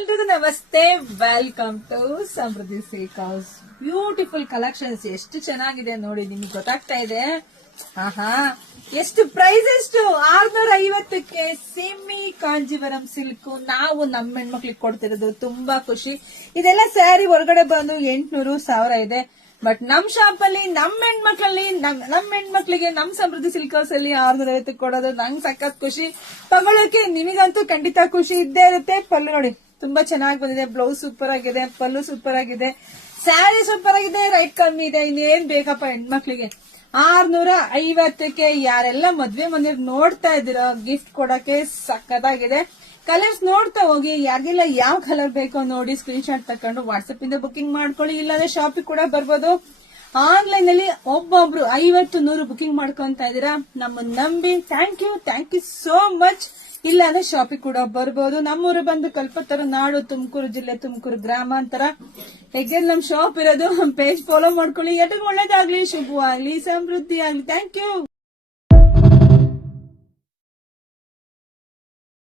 ಎಲ್ರಿಗೂ ನಮಸ್ತೆ, welcome to Samruddhi silk house. Beautiful collections ಎಷ್ಟು ಚೆನ್ನಾಗಿದೆ ನೋಡಿ, ನಿಮಗೆ ಗೊತ್ತಾಗ್ತಾ ಇದೆ. ಆಹಾ, ಎಷ್ಟು ಪ್ರೈಸ್ ಎಷ್ಟು 650ಕ್ಕೆ ಸೆಮಿ ಕಾಂಜೀವರಂ ಸಿಲ್ಕ್ ನಾವು ನಮ್ಮ ಹೆಣ್ಮಕ್ಳಿಗೆ ಕೊಡ್ತಿರೋದು ತುಂಬಾ ಖುಷಿ. ಇದೆಲ್ಲ ಸ್ಯಾರಿ ಹೊರಗಡೆ ಬಂದು 800-1000 ಇದೆ. ಬಟ್ ನಮ್ ಶಾಪ್ ಅಲ್ಲಿ ನಮ್ಮ ಹೆಣ್ಮಕ್ಳಿಗೆ ನಮ್ ಸಮೃದ್ಧಿ ಸಿಲ್ಕ್ ಹೌಸ್ ಅಲ್ಲಿ 650 ಕೊಡೋದು ನಂಗೆ ಸಖತ್ ಖುಷಿ. ತಗೊಳಕ್ಕೆ ನಿಮಗಂತೂ ಖಂಡಿತ ಖುಷಿ ಇದ್ದೇ ಇರುತ್ತೆ. ಪಲ್ಲು ನೋಡಿ ತುಂಬಾ ಚೆನ್ನಾಗಿ ಬಂದಿದೆ, ಬ್ಲೌಸ್ ಸೂಪರ್ ಆಗಿದೆ, ಪಲ್ಲು ಸೂಪರ್ ಆಗಿದೆ, ಸ್ಯಾರಿ ಸೂಪರ್ ಆಗಿದೆ, ರೈಟ್ ಕಮ್ಮಿ ಇದೆ. ಇನ್ನೇನ್ ಬೇಕಪ್ಪ ಹೆಣ್ಮಕ್ಳಿಗೆ. 650ಕ್ಕೆ ಯಾರೆಲ್ಲ ಮದ್ವೆ ಮನೆಯವ್ರು ನೋಡ್ತಾ ಇದ್ದೀರೋ ಗಿಫ್ಟ್ ಕೊಡಕ್ಕೆ ಸಖತ್ತಾಗಿದೆ. ಕಲರ್ಸ್ ನೋಡ್ತಾ ಹೋಗಿ, ಯಾರಿಗೆಲ್ಲ ಯಾವ ಕಲರ್ ಬೇಕೋ ನೋಡಿ ಸ್ಕ್ರೀನ್ ಶಾಟ್ ತಕೊಂಡು ವಾಟ್ಸ್ಆಪ್ ಇಂದ ಬುಕಿಂಗ್ ಮಾಡ್ಕೊಳ್ಳಿ. ಇಲ್ಲಾಂದ್ರೆ ಶಾಪಿಗೆ ಕೂಡ ಬರ್ಬೋದು. ಆನ್ಲೈನ್ ಅಲ್ಲಿ ಒಬ್ಬೊಬ್ರು 50-100 ಬುಕಿಂಗ್ ಮಾಡ್ಕೊಂತ ಇದೀರಾ, ನಮ್ಮನ್ನ ನಂಬಿ ಥ್ಯಾಂಕ್ ಯು ಸೋ ಮಚ್. ಇಲ್ಲ ಅಂದ್ರೆ ಶಾಪಿಗೆ ಕೂಡ ಬರ್ಬೋದು. ನಮ್ಮೂರು ಬಂದು ಕಲ್ಪತರ ನಾಡು, ತುಮಕೂರು ಜಿಲ್ಲೆ, ತುಮಕೂರು ಗ್ರಾಮಾಂತರ. ಎಕ್ಸಾಕ್ಟ್ ನಮ್ ಶಾಪ್ ಇರೋದು. ಪೇಜ್ ಫಾಲೋ ಮಾಡ್ಕೊಳ್ಳಿ. ಎಲ್ರಿಗೂ ಒಳ್ಳೇದಾಗ್ಲಿ, ಶುಭವಾಗ್ಲಿ, ಸಮೃದ್ಧಿ ಆಗ್ಲಿ. Thank you.